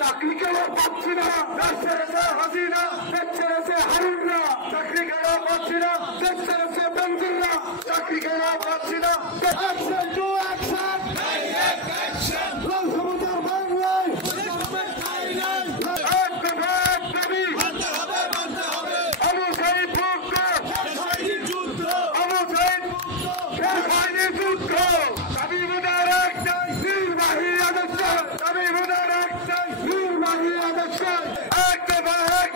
চাকরি কেন পাচ্ছি না, দেশ ছেড়েছে হাসিনা, দেশ ছেড়েছে হারুনরা, চাকরি কেন পাচ্ছি না, দেশ ছেড়েছে বেনজিররা, চাকরি কেন পাচ্ছি না। Action to action, direct action, সমুদ্র বাংলায় এক দাবি মানতে হবে, মানতে হবে। আবু সাঈদ মুক্ত, শেষ হয়নি যুদ্ধ, আবু সাঈদ মুক্ত, শেষ হয়নি যুদ্ধ। দাবি মোদের একটাই, নির্বাহী আদর্শ, দাবি মোদের একটাই, নির্বাহী আদর্শ। এক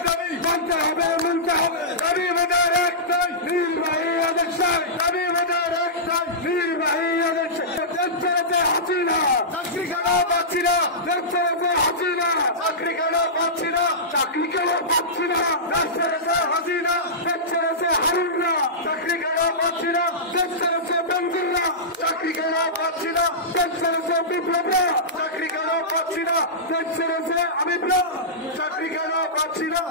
দাবি মানতে হবে, মানতে হবে। দাবি মোদের একটাই, নির্বাহী আদর্শ, দাবি মোদের একটাই, নির্বাহী আদর্শ। দেশ ছেড়েছে হাসিনা, চাকরি কেন পাচ্ছি না, দেশ ছেড়েছে হাসিনা, চাকরি কেন পাচ্ছি না, চাকরি কেন পাচ্ছি না, দেশ ছেড়েছে হাসিনা, দেশ ছেড়েছে হারুনরা, চাকরি কেন পাচ্ছি না, দেশ ছেড়েছে বেনজিররা, চাকরি কেন পাচ্ছি না, দেশ ছেড়েছে বিপ্লবরা, চাকরি কেন পাচ্ছি না, দেশ ছেড়েছে আমিররা, চাকরি কেন পাচ্ছি না।